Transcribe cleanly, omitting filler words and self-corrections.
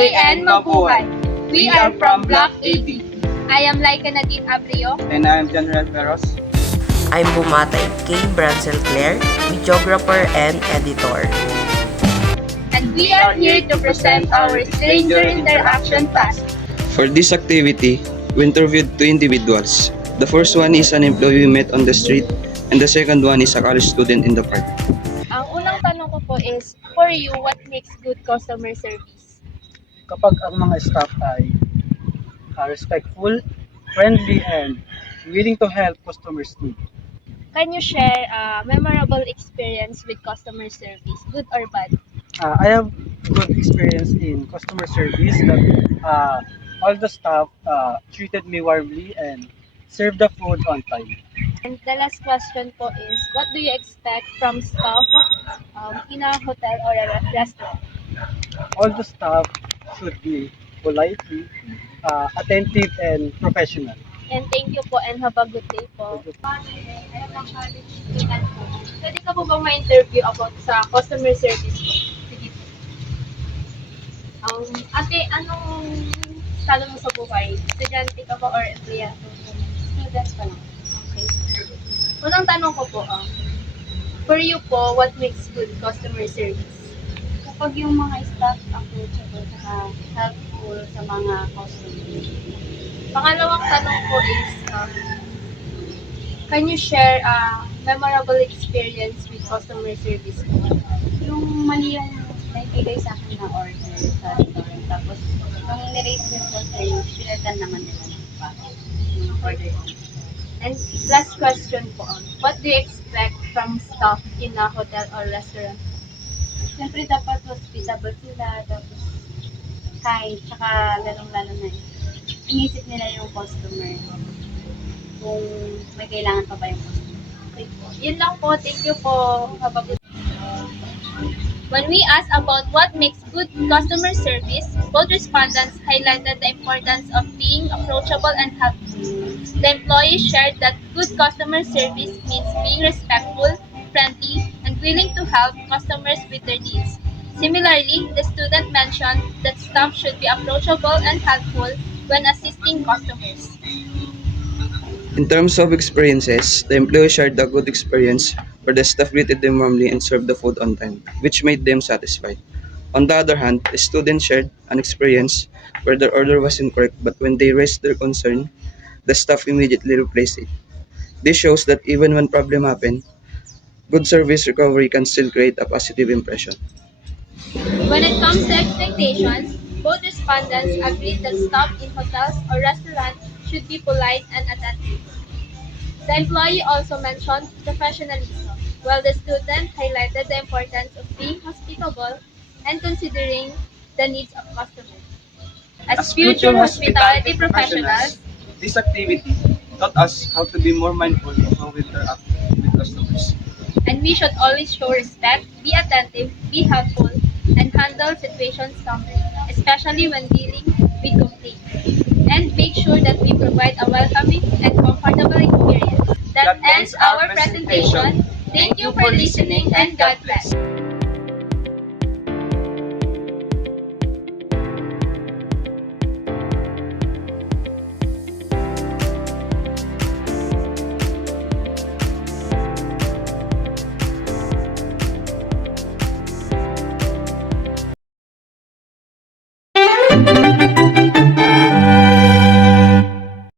Mabuhay and mabuhay! We are from Block 80. I am Laika Nadine Abrio. And I am General Peros. I'm Bumatay K. Brancel Claire, videographer and editor. And we are here to present our Stranger Interaction Task. For this activity, we interviewed two individuals. The first one is an employee we met on the street, and the second one is a college student in the park. Ang unang tanong ko po is, for you, what makes good customer service? Kapag ang mga staff ay respectful, friendly, and willing to help customers need. Can you share a memorable experience with customer service, good or bad? I have good experience in customer service that all the staff treated me warmly and served the food on time. And the last question po is, what do you expect from staff in a hotel or a restaurant? All the staff should be polite, attentive, and professional. And thank you po and have a good day po. I am a college student po. Pwede ka po bang ma-interview about sa customer service po? Sige po. Ate, anong estado mo sa buhay? Estudyante ka ba or empleyado? Student pa lang. Okay. Unang tanong ko po, for you po, what makes good customer service? Kapag yung mga staff approachable at helpful sa mga customers. Pangalawang tanong ko is, can you share a memorable experience with customer service? Yung mali yung naibigay sa akin na order sa restaurant. Tapos, nung nirate yung customer, yung pinatan naman nila yung order. And last question po, what do you expect from staff in a hotel or restaurant? Siyempre, dapat hospitable sila. Tapos, kind. Tsaka, lalong-lalo na inisip nila yung customer. Kung may kailangan pa ba yung customer. Okay po. Yun lang po. Thank you po. Have a good day. When we asked about what makes good customer service, both respondents highlighted the importance of being approachable and helpful. The employees shared that good customer service means being respectful, friendly, and willing to help customers with their needs. Similarly, the student mentioned that staff should be approachable and helpful when assisting customers. In terms of experiences, the employee shared a good experience where the staff greeted them warmly and served the food on time, which made them satisfied. On the other hand, the student shared an experience where their order was incorrect, but when they raised their concern, the staff immediately replaced it. This shows that even when problem happen, good service recovery can still create a positive impression. When it comes to expectations, both respondents agreed that staff in hotels or restaurants should be polite and attentive. The employee also mentioned professionalism, while the student highlighted the importance of being hospitable and considering the needs of customers. As future hospitality professionals, this activity taught us how to be more mindful of how we interact with customers. and we should always show respect, be attentive, be helpful, and handle situations calmly, especially when dealing with complaints. And make sure that we provide a welcoming and comfortable experience. That ends our presentation. Thank you for listening and God bless.